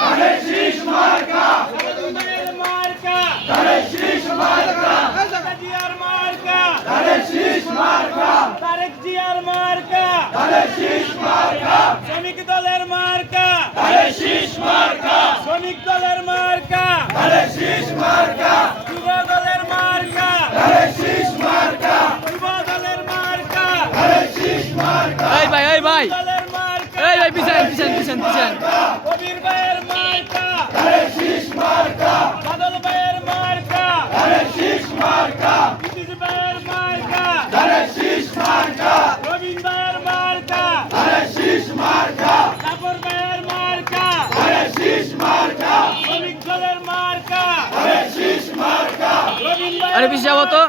ধানের শীষ মার্কা, সালাউদ্দিনের মার্কা, ধানের শীষ মার্কা, খালেদা জিয়ার মার্কা, ধানের শীষ মার্কা, তারেক জিয়ার মার্কা, ধানের শীষ মার্কা, শ্রমিক দলের মার্কা, ধানের শীষ মার্কা, শ্রমিক দলের মার্কা, ধানের শীষ মার্কা, যুব দলের মার্কা, ধানের শীষ মার্কা, যুব দলের মার্কা, ধানের শীষ মার্কা, এই ভাই দলের মার্কা, পিছন কবির ভাইয়ের মার্কা, ধানের শীষ মার্কা, বাদল ভাইয়ের মার্কা, ধানের শীষ মার্কা, ইতিশ ভাইয়ের মার্কা, ধানের শীষ মার্কা, রবীন ভাইয়ের মার্কা, ধানের শীষ মার্কা, কাপড় ভাইয়ের মার্কা, ধানের শীষ মার্কা, শ্রমিক দলের মার্কা, ধানের শীষ মার্কা, রবীন ভাইয়ের আরে পিছে যাবো তো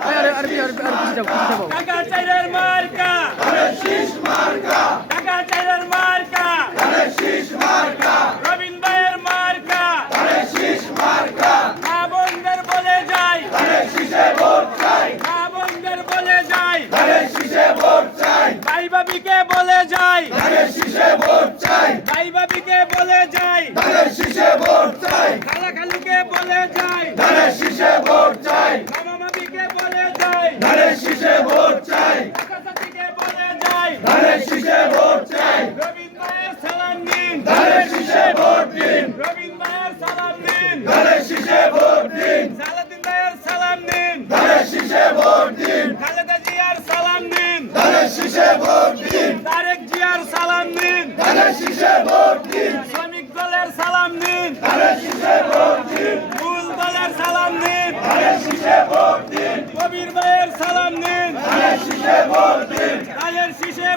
মার্কা, আরে পিছে যাবো টাকা চাইলের মার্কা, ধানের শীষ মার্কা, টাকা চাইলের মার্কা, ধানের শীষ মার্কা, রবীন ভাইয়ের মার্কা, ধানের শীষ মার্কা, মা বোনদের বলে যাই, ধানের শীষে ভোট চাই, মা বোনদের বলে যাই, ধানের শীষে ভোট চাই, ভাই ভাবিকে বলে যাই, ধানের শীষে ভোট চাই, ভাই ভাবিকে বলে যাই, ধানের শীষে ভোট চাই, খালা খালুকে বলে যাই, ধানের শীষে ভোট চাই, মামা মামিকে বলে যাই, ধানের শীষে ভোট চাই, চাচা চাচিকে বলে যাই, ধানের শীষে ভোট চাই, রবীন ভাইয়ের সালাম নিন, ধানের শীষে ভোট দিন, রবীন ভাইয়ের সালাম নিন, ধানের শীষে ভোট দিন, সালাউদ্দিন ভাইয়ের সালাম নিন, ধানের শীষে ভোট দিন, খালেদা জিয়ার সালাম নিন, ধানের শীষে ভোট দিন, তারেক জিয়ার সালাম নিন, ধানের শীষে ভোট দিন, শ্রমিক দলের সালাম নিন, ধানের শীষে ভোট দিন, মূল দলের সালাম নিন, ধানের শীষে ভোট দিন, কবির ভাইয়ের সালাম নিন, ধানের শীষে ভোট দিন। তাদের শীষে